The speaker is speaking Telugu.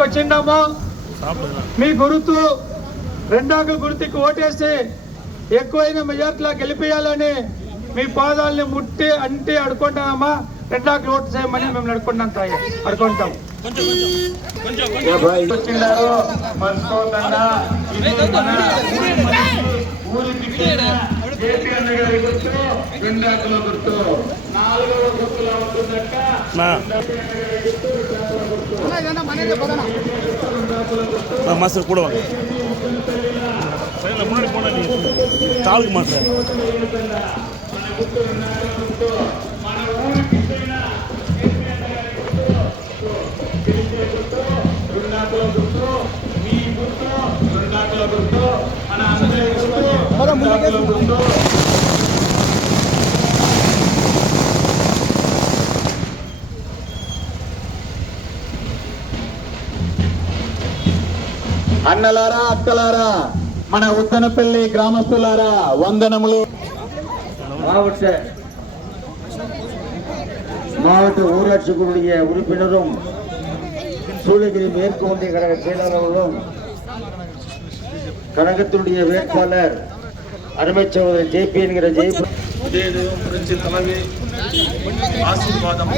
వచ్చిండామో మీ గుర్తు రెండాక గుర్తుకి ఓటేసి ఎక్కువైన మెజార్టీలో గెలిపేయాలని మీ పాదాలని ముట్టి అంటే అడుకుంటామా రెండాక ఓటు చేయమని మేము అడుకుంటాం అడుకుంటాం. மாஸ்டர் கூட வாங்க முன்னாடி போனா காலுக்கு மாஸ்டர் అన్నలారా అక్కలారా మన ఉత్తనపల్లి గ్రామస్తులారా వందనములు. மாவட்ட ஊராட்சி குழுவிய உறுப்பினரும் சூளகிரி மேற்கு ஒன்றிய கழக செயலாளர்களும் கழகத்தினுடைய வேட்பாளர் அருமை சகோதரர் ஜேபி என்கிற தலைவி ஆசீர்வாதம்